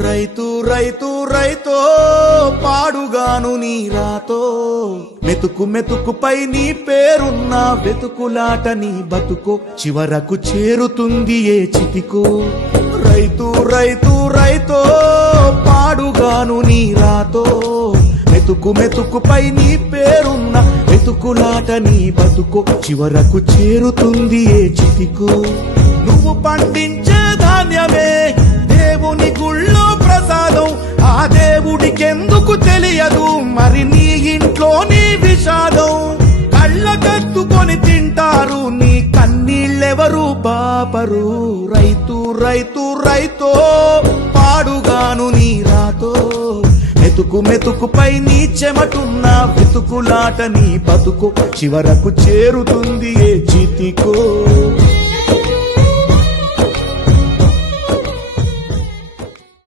రైతు రైతు రైతో పాడుగాను నీ రాతో మెతుకు మెతుకుపై నీ పేరున్న వెతుకులాట నీ బతుకు చివరకు చేరుతుంది ఏ చితికో. రైతు రైతు రైతో పాడుగాను నీ రాతో మెతుకు మెతుకుపై నీ పేరున్న వెతుకులాట నీ బతుకు చివరకు చేరుతుంది ఏ చితికో. నువ్వు పండించే ధాన్యమే దేవుని గుళ్ళో ప్రసాదం, ఆ దేవుడికెందుకు తెలియదు మరి నీ ఇంట్లో నీ విషాదం. కళ్ళకత్తుకొని తింటారు నీ కన్నీళ్ళెవరు పాపరు. రైతు రైతు రైతో పాడుగాను నీ రాతో మెతుకు మెతుకుపై నీ చెమటున్న వెతుకులాట నీ బతుకు చివరకు చేరుతుంది ఏ చితికో.